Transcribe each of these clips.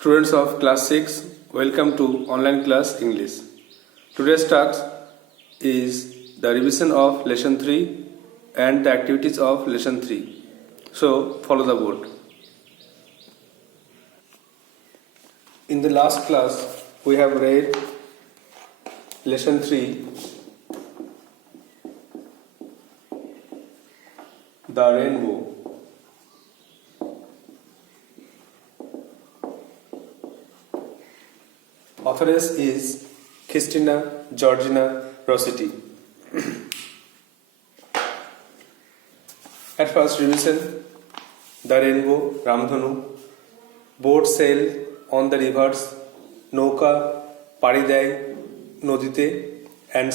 Students of class 6, welcome to online class English. Today's task is the revision of lesson 3 and the activities of lesson 3. So, follow the board. In the last class, we have read lesson 3, The Rainbow. Authoress is Christina Georgina Rossetti. At first revision, the rainbow, Ramdhanu, boat sail on the rivers, নৌকা পাড়ি দেয় নদীতে, and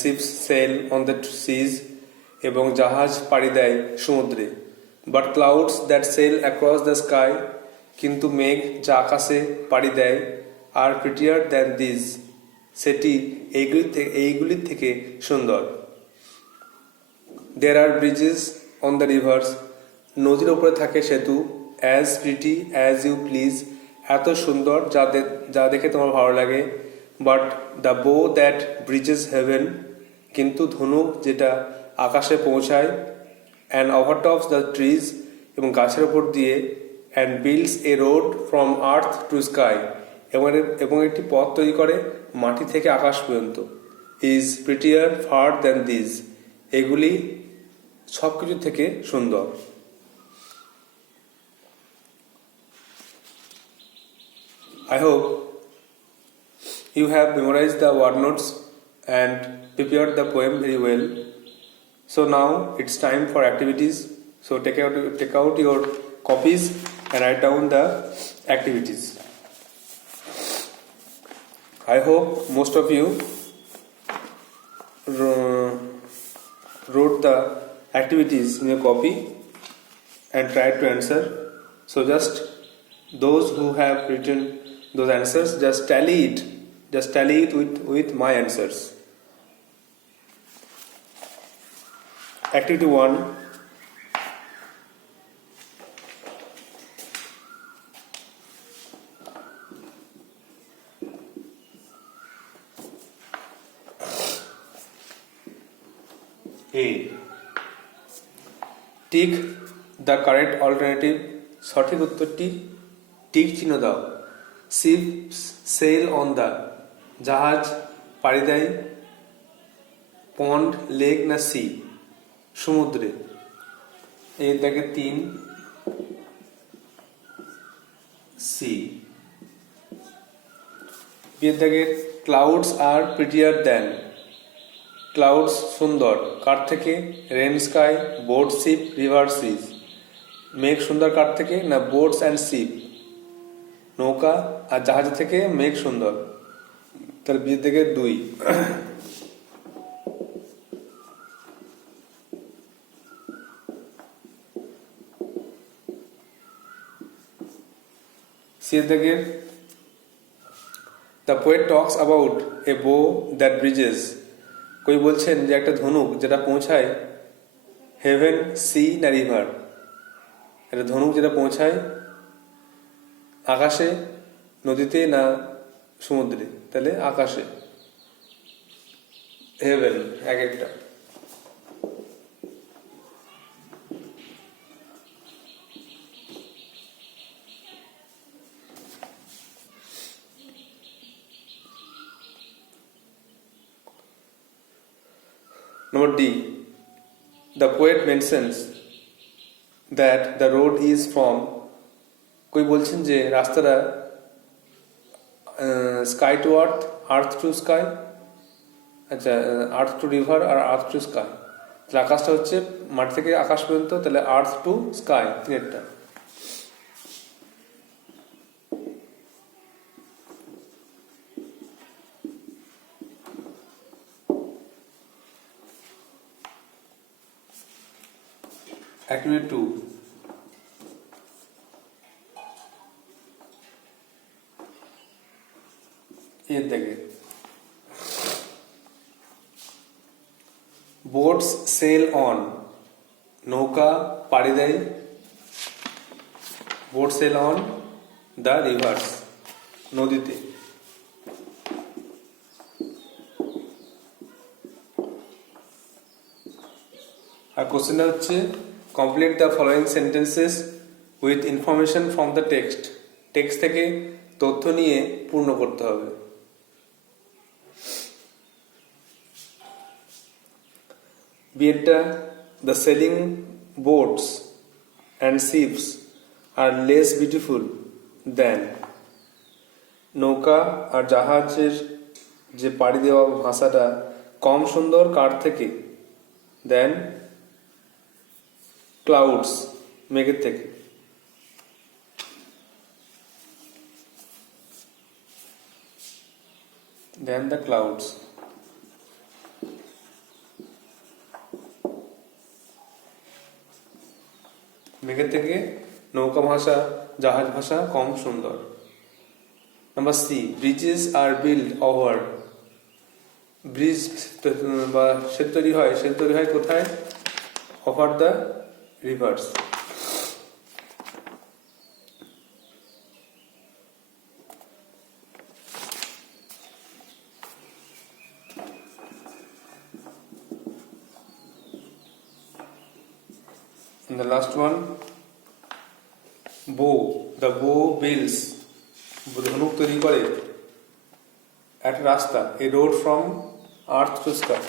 ships sail on the seas, এবং জাহাজ পাড়ি দেয় সমুদ্রে. But clouds that sail across the sky, কিন্তু মেঘ যা আকাশে পাড়ি দেয়, are prettier than these, সেটি এইগুলির থেকে সুন্দর. There are bridges on the rivers, নদীর উপরে থাকে সেতু, as pretty as you please, এত সুন্দর যা দেখে তোমার ভালো লাগে. But the bow that bridges heaven, কিন্তু ধনুক যেটা আকাশে পৌঁছায়, and overtops the trees, এবং গাছের উপর দিয়ে, and builds a road from earth to sky, এবং একটি পথ তৈরি করে মাটি থেকে আকাশ পর্যন্ত, is prettier far than these, এগুলি সব কিছু থেকে সুন্দর. I hope you have memorized the word notes and prepared the poem very well. So now it's time for activities. So take out your copies and write down the activities. I hope most of you wrote the activities in your copy and tried to answer. So just those who have written those answers, just tally it with my answers. Activity 1. A. Tick the correct alternative. সঠিক উত্তরটি টিক চিহ্ন দাও. Ships sail on the, জাহাজ পাড়ি দেয় pond, lake না sea, সমুদ্রে. এই দেখে 3 sea. বিয়ের দাগে clouds are prettier than, clouds সুন্দর কার থেকে, rain sky, boat, ship, river, seas. মেঘ সুন্দর কার থেকে না, বোটস অ্যান্ড শিপ, নৌকা আর জাহাজ থেকে মেঘ সুন্দর. তার বিয়ের থেকে 2. সির থেকে the poet talks about a বো দ্যাট ব্রিজেস, কই বলছেন যে একটা ধনুক যেটা পৌঁছায় হেভেন, সি না রিভার. একটা ধনুক যেটা পৌঁছায় আকাশে, নদীতে না সমুদ্রে. তাহলে আকাশে, হেভেন এক একটা. Number D. The poet mentions that the road is from, কই বলছেন যে রাস্তাটা sky to earth, earth to sky, আচ্ছা আর্থ টু রিভার আর আর্থ টু স্কাই. তাহলে আকাশটা হচ্ছে মাটি থেকে আকাশ পর্যন্ত, তাহলে আর্থ টু স্কাই তিনটা. Activity 2. এর দেখে boats sail on, নৌকা পাড়ি দেয়, boat sail on the rivers, নদীতে। আর কোশ্চেনটা হচ্ছে complete the following sentences with information from the text. Text থেকে তথ্য নিয়ে পূর্ণ করতে হবে। বিয়েরটা, the sailing boats and ships are less beautiful than. নৌকা আর জাহাজের যে পাড়ি দেওয়া ভাষাটা কম সুন্দর কার থেকে, দেন ক্লাউডস, মেঘের থেকে। Then the clouds. মেঘের থেকে নৌকা ভাষা, জাহাজ ভাষা কম সুন্দর। Number C, bridges are build over. Bridge বা সেতু তৈরি হয় কোথায়? Over the rivers. And the last one, bow, the bow builds, ধনুক তৈরি করে একটা রাস্তা, a road from earth to sky.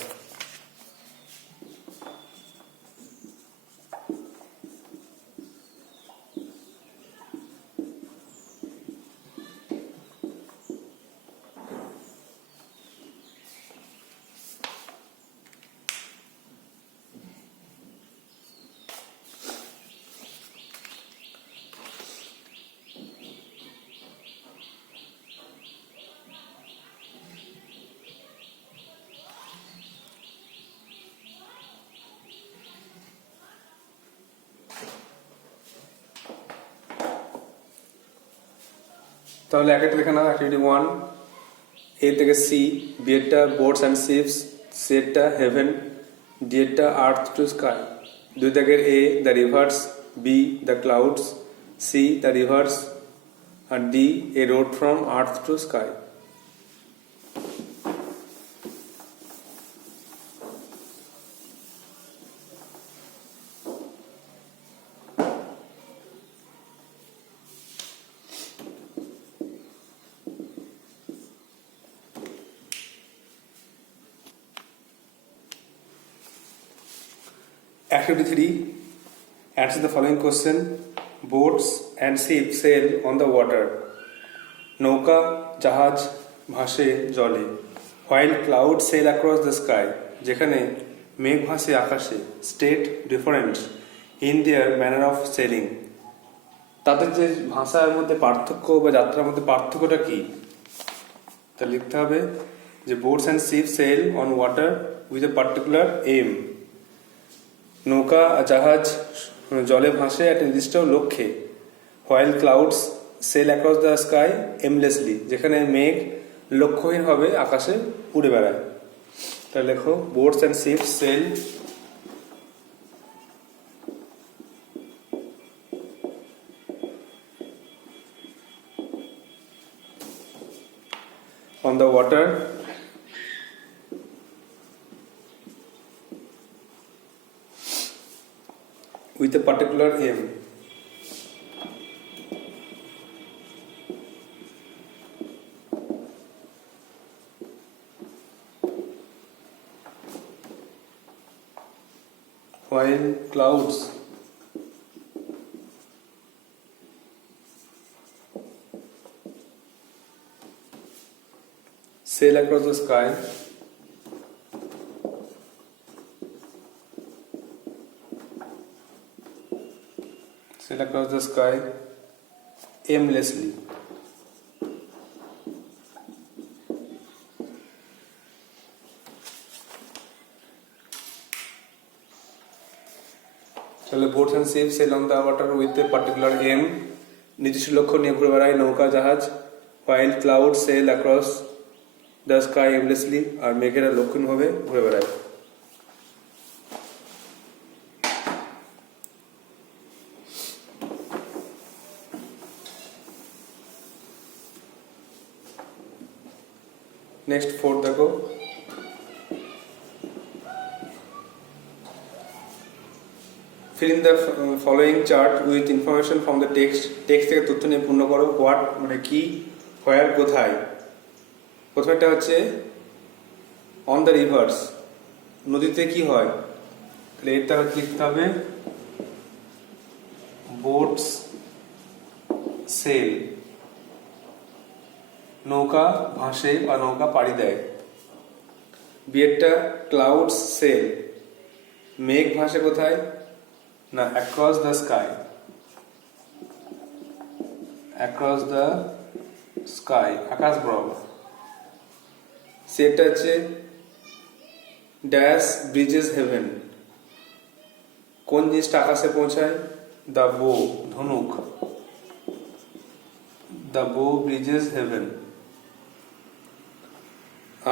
তাহলে এক একটা দেখে নাও। অ্যাক্টিভিটি 1, এ থেকে সি, বিয়েরটা বোটস অ্যান্ড শিপস, সিয়েরটা হেভেন, ডিয়েরটা আর্থ টু স্কাই। 2 দাগের A the rivers, B the clouds, C the rivers, আর D a road from earth to sky. Activity 3, answer the following question. Boats and ships sail on the water. নৌকা জাহাজ ভাসে জলে। While clouds sail across the sky. যেখানে মেঘ ভাসে আকাশে। State difference in their manner of sailing. তাদের যে ভাষার মধ্যে পার্থক্য বা যাত্রার মধ্যে পার্থক্যটা কি? তা লিখতে হবে যে boats and ships sail on water with a particular aim. নৌকা জাহাজ জলে ভাসে একটা নির্দিষ্ট লক্ষ্যে। While clouds sail across the sky aimlessly, যেখানে মেঘ লক্ষ্যহীনভাবে আকাশে উড়ে বেড়ায়। তাহলে লেখো boats and ships sail on the water with a particular aim. While clouds sail across the sky, sail across the sky aimlessly. তাহলে boats and ships sail on the water with a particular aim, নির্দিষ্ট লক্ষ্য নিয়ে ঘুরে বেড়ায় নৌকা জাহাজ। while clouds sail across the sky aimlessly, আর মেঘেরা লক্ষণভাবে ঘুরে বেড়ায়। নেক্সট 4 দেখো, fill in the following chart with information from the text থেকে তথ্য নিয়ে পূর্ণ করো। হোয়াট মানে কি, হোয়ার কোথায়। প্রথমেটা হচ্ছে অন দ্য রিভার্স, নদীতে কি হয়, তাহলে এটা লিখতে হবে বোটস সেল, নৌকা ভাসে বা নৌকা পাড়ি দেয়। বিয়েরটা ক্লাউডস সেল, মেঘ ভাসে কোথায় না across the sky, across the sky আকাশ বরাবর। সেটা হচ্ছে ড্যাশ ব্রিজেস হেভেন, কোন জিনিসটা আকাশে পৌঁছায়, দ্য বো ধনুক, দ্য বো ব্রিজেস হেভেন।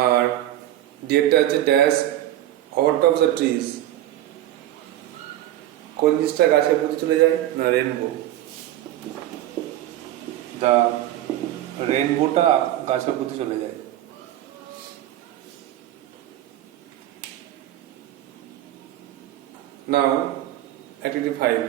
আর ডিয়েরটা হচ্ছে dash out of the trees, কোন জিনিসটা গাছের প্রতি চলে যায় না রেনবো, দ্য রেনবোটা গাছের প্রতি চলে যায়। নাও activity 5,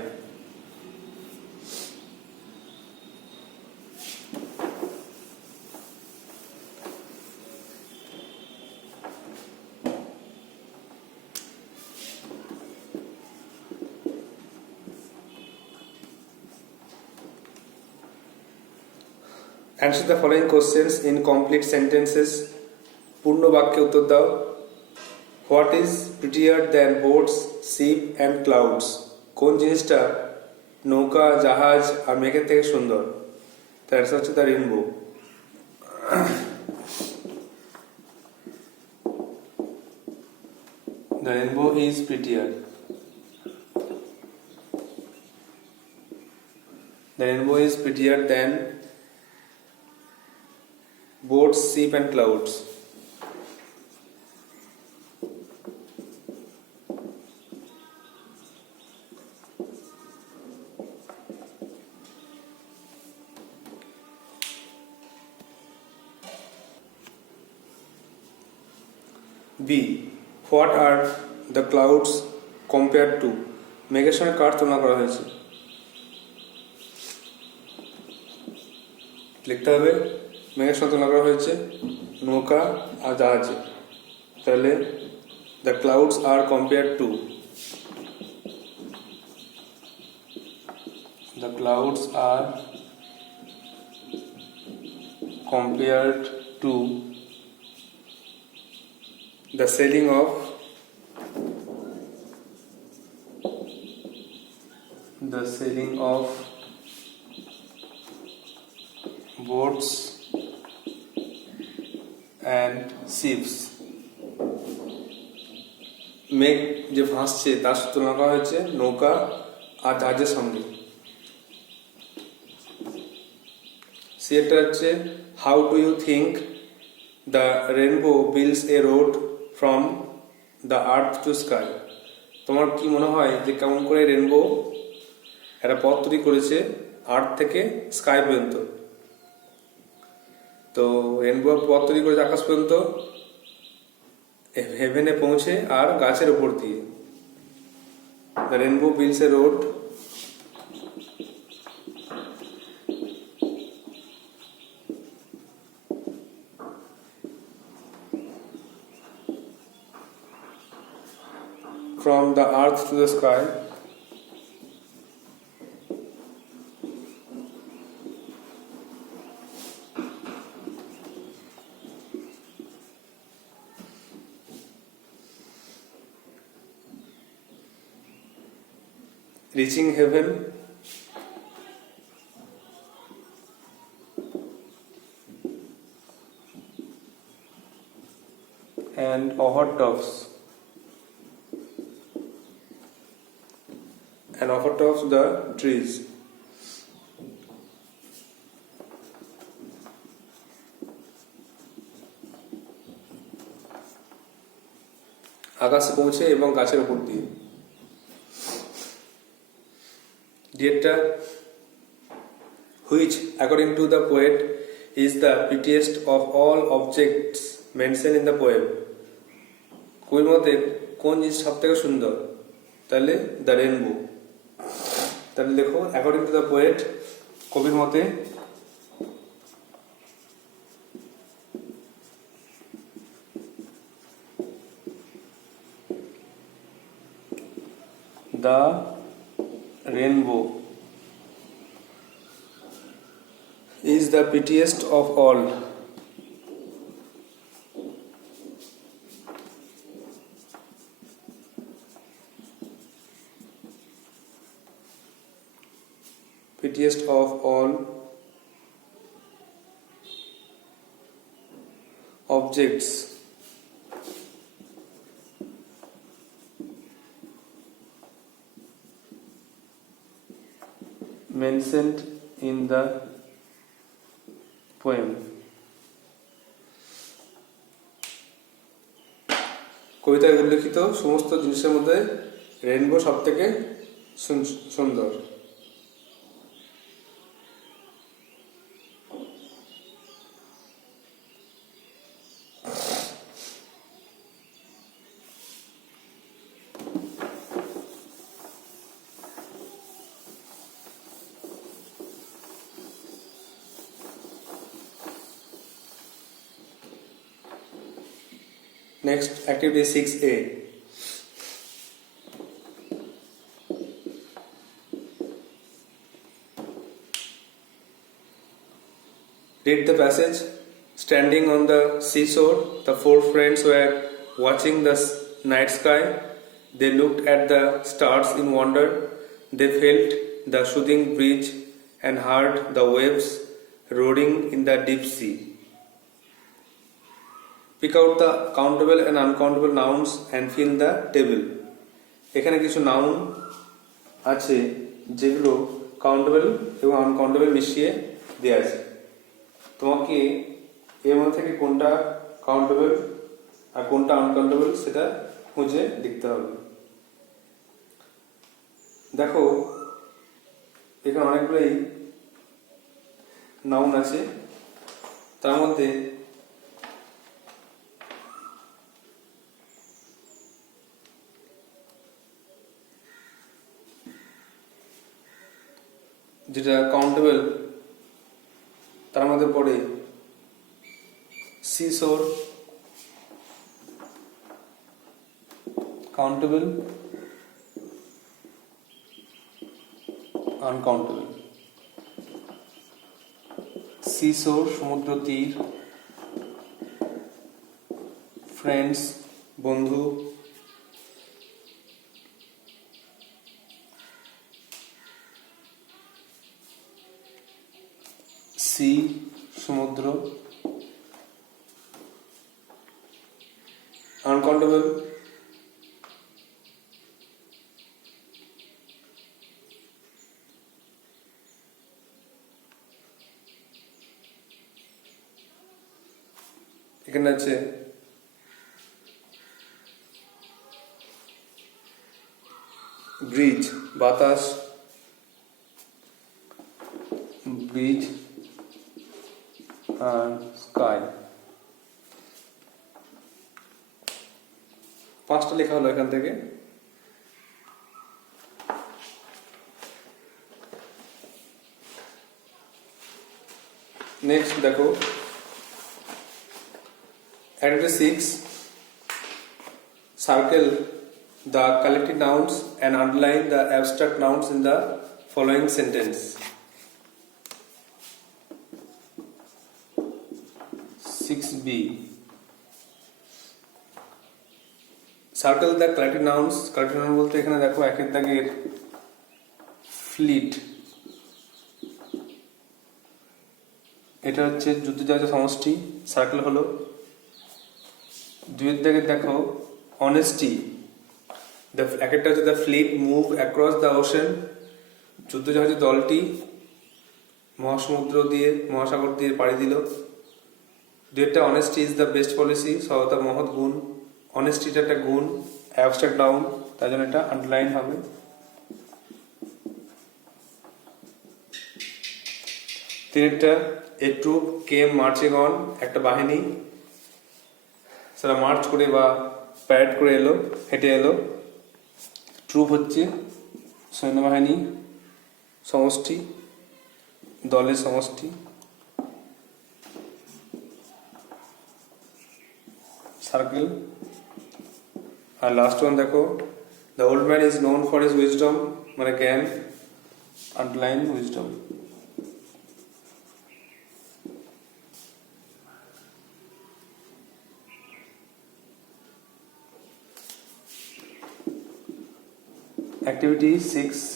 answer the following questions in complete sentences, পূর্ণ বাক্যে উত্তর দাও। What is prettier than boats ship and clouds, কোন জিনিসটা নৌকা জাহাজ আর মেঘের থেকে সুন্দর, তার অ্যান্সার হচ্ছে the rainbow. The rainbow is প্রিটিয়ার, the rainbow is prettier than boats, sheep and clouds. B. What are the clouds compared to? মেঘের সঙ্গে কার তুলনা করা হয়েছে, লিখতে হবে মেঘের সঙ্গে তুলনা করা হয়েছে নৌকা আর জাহাজে। তাহলে the clouds are compare to, the clouds are compared to the sailing of boats and ships. মেঘ যে ভাসছে তার তুলনা করা হয়েছে নৌকা আর জাহাজের সঙ্গে। সেটা হচ্ছে how do you think the rainbow builds a road from the earth to sky, তোমার কি মনে হয় যে কেমন করে রেনবো একটা পথ তৈরি করেছে আর্থ থেকে স্কাই পর্যন্ত। তো রেনবো পথ তৈরি করেছে আকাশ পর্যন্ত, হেভেনে পৌঁছে আর গাছের উপর দিয়ে। The rainbow builds a road from the earth to the sky reaching heaven and overtops the trees. আকাশে পৌঁছে এবং গাছের উপর দিয়ে। ডিয়েটটা which according to the poet is the prettiest of all objects mention in the poem. কবির মতে কোন জিনিস সব থেকে সুন্দর? তাহলে দ্য রেনবো। তাহলে দেখো, অ্যাকর্ডিং টু দ্য পোয়েট, কবির মতে the rainbow is the prettiest of all. Prettiest of all objects mentioned in the poem. কবিতায় উল্লেখিত সমস্ত জিনিসের মধ্যে রেইনবো সব থেকে সুন্দর। Next, activity 6A. Read the passage. Standing on the seashore, the four friends were watching the night sky. They looked at the stars in wonder. They felt the soothing breeze and heard the waves roaring in the deep sea. Pick out the countable and uncountable nouns and fill the table. এখানে কিছু নাউন আছে যেগুলো কাউন্টেবল এবং আনকাউন্টেবল মিশিয়ে দেওয়া আছে। তোমাকে এর মধ্যে থেকে কোনটা কাউন্টেবল আর কোনটা আনকাউন্টেবল সেটা খুঁজে দেখতে হবে। দেখো, এখানে অনেকগুলোই নাউন আছে, তার মধ্যে যেটা কাউন্টেবল তার মধ্যে পড়ে সিসোর, কাউন্টেবল, আনকাউন্টেবল। সিসোর সমুদ্র তীর, ফ্রেন্ডস বন্ধু, সি সমুদ্র, আনকাউন্টেবল এখানে আছে ব্রিজ বাতাস, ব্রিজ and sky। পাঁচটা লেখা হলো এখান থেকে। নেক্সট দেখো, activity 6, circle the collective nouns and underline the abstract nouns in the following sentence. 6B, circle the collective nouns. Collective noun বলতে এখানে দেখো একের দাগের ফ্লিট, এটা হচ্ছে যুদ্ধজাহাজের সমষ্টি, সার্কেল হলো। দুইয়ের দাগের দেখো অনেস্টি, একেরটা হচ্ছে the fleet move across the ocean, যুদ্ধজাহাজের দলটি মহাসাগর দিয়ে পাড়ি দিল। দুইটা honesty is the best policy, সততা মহৎ গুণ। অনেস্টিটা একটা গুণ, অ্যাবস্ট্রাক্ট নাউন, তাই জন্য এটা আন্ডারলাইন হবে। তিনটা a troop came marching on, একটা বাহিনী। সেটা মার্চ করে বা প্যারেড করে এলো, হেঁটে এলো। ট্রুপ হচ্ছে সৈন্যবাহিনী, সমষ্টি, দলের সমষ্টি। সার্কেল। আর লাস্ট ওয়ান দেখো, the old man is known for his wisdom, মানে জ্ঞান, underline wisdom. Activity 6C.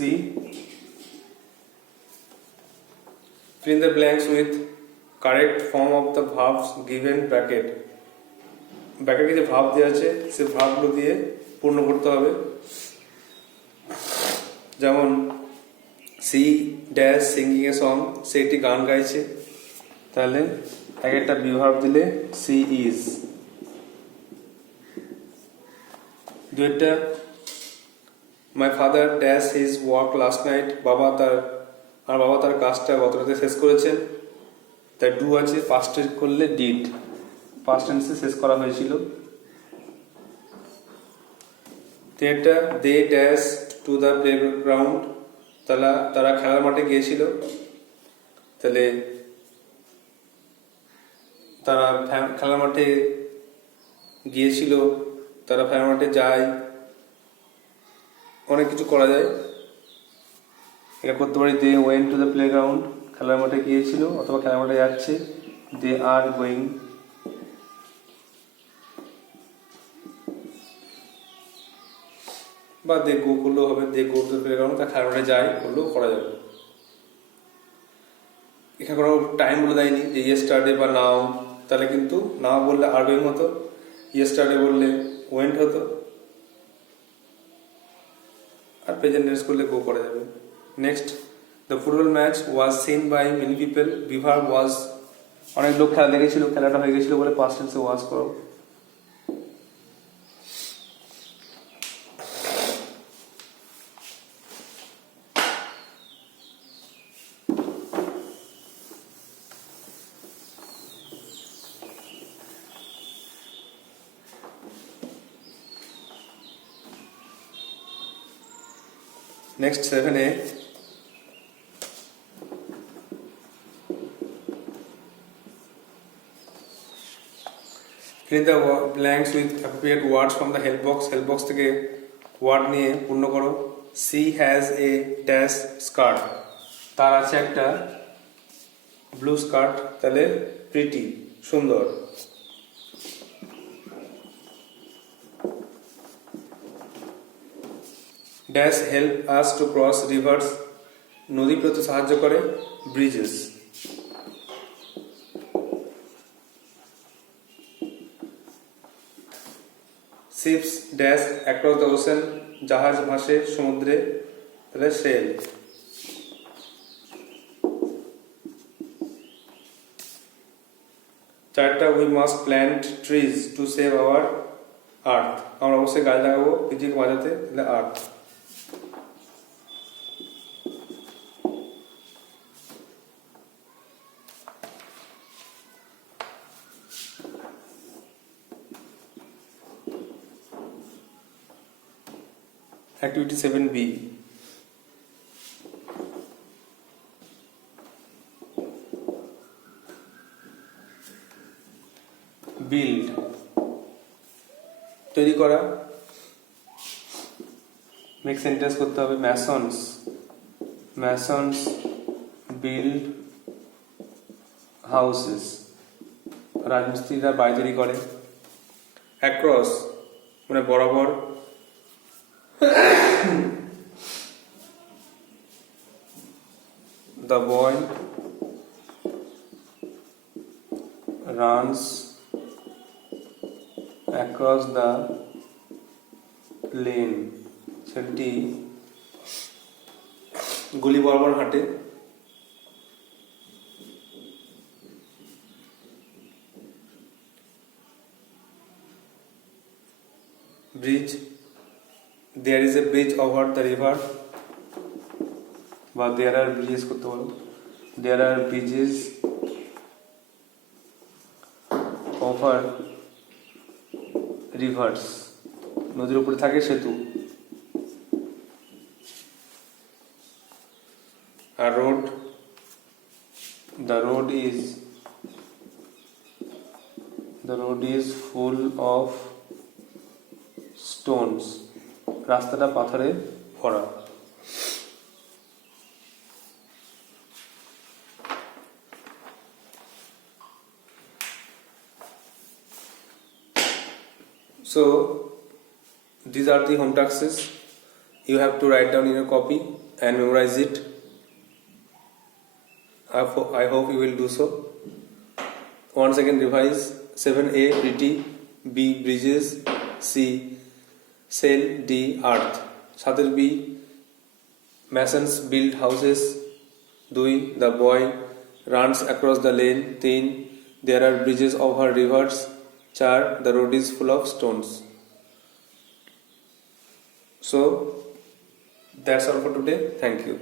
Fill in the blanks with correct form of the verbs given bracket. ব্র্যাকেটে যে ভাব দেওয়া আছে সে ভাবগুলো দিয়ে পূর্ণ করতে হবে। যেমন she dash singing a song, সে একটি গান গাইছে, তাহলে এক একটা বিভাব দিলে সি ইজ। দুইটা my father dash his work last night, বাবা তার কাজটা গত রাতে শেষ করেছেন। তাই ডু আছে, পাস্ট করলে ডিড, পাস্ট টেন্সে শেষ করা হয়েছিল। তিনটা they dash to the playground, তারা খেলার মাঠে গিয়েছিল, তাহলে তারা খেলার মাঠে গিয়েছিল, তারা খেলার মাঠে যায়, অনেক কিছু করা যায়। এটা করতে পারি they went to the playground, খেলার মাঠে গিয়েছিল অথবা খেলার মাঠে যাচ্ছে, দে আর গোয়িং। বা দে গো করলেও হবে, দে গো টু দ্য প্লেগ্রাউন্ড, তা খেলার মাঠে যায় করলেও করা যাবে। এখানে কোনো টাইম বলে দেয়নি যে ইয়েস্টারডে বা নাও, তাহলে কিন্তু নাও বললে আর গোয়িং হতো, ইয়েস্টারডে বললে ওয়েন্ট হতো, আর প্রেজেন্ট টেন্স করলে গো করা যাবে। Next, the football match was seen by many people, বিভার ওয়াজ, অনেক লোক খেলা দেখেছিল, খেলাটা হয়ে গেছিল বলে পাস্ট টেন্সে ওয়াজ করো। Next 7A, fill in the blanks with appropriate words from the help box. Help box থেকে ওয়ার্ড নিয়ে পূর্ণ করো। She has a dash skirt, তার আছে একটা ব্লু স্কার্ট, তাহলে প্রিটি, সুন্দর। Dash help us to cross rivers, নদী পেরোতে সাহায্য করে, bridges. Ships dash across the ocean, জাহাজ ভাসে সমুদ্রে, তাহলে সেল। চারটা we must plant trees to save our earth, আমরা অবশ্যই গাছ লাগাবো পৃথিবীকে বাঁচাতে, তাহলে আর্থ। Activity 7B, build, তৈরি করা। মেক সেন্টেন্স করতে হবে, ম্যাসনস বিল্ড হাউসেস, রাজমিস্ত্রিরা বাড়ি তৈরি করে। অ্যাক্রস মানে বরাবর, the boy runs across the lane, ছেলেটি গলি বরাবর হাঁটে। Bridge, there is a bridge over the river, বা there are bridges করতে বলো, there are bridges over rivers, নদীর উপরে থাকে সেতু। আর road, the road is full of stones, রাস্তাটা পাথরে ভরা। So these are the home taxes. You have to write down in your copy and memorize it. I hope you will do so. Once again revise. 7A pretty, B bridges, C sail, D earth. 7 B masons build houses. 2 the boy runs across the lane. 3 there are bridges over rivers. 4 the road is full of stones. So that's all for today. Thank you.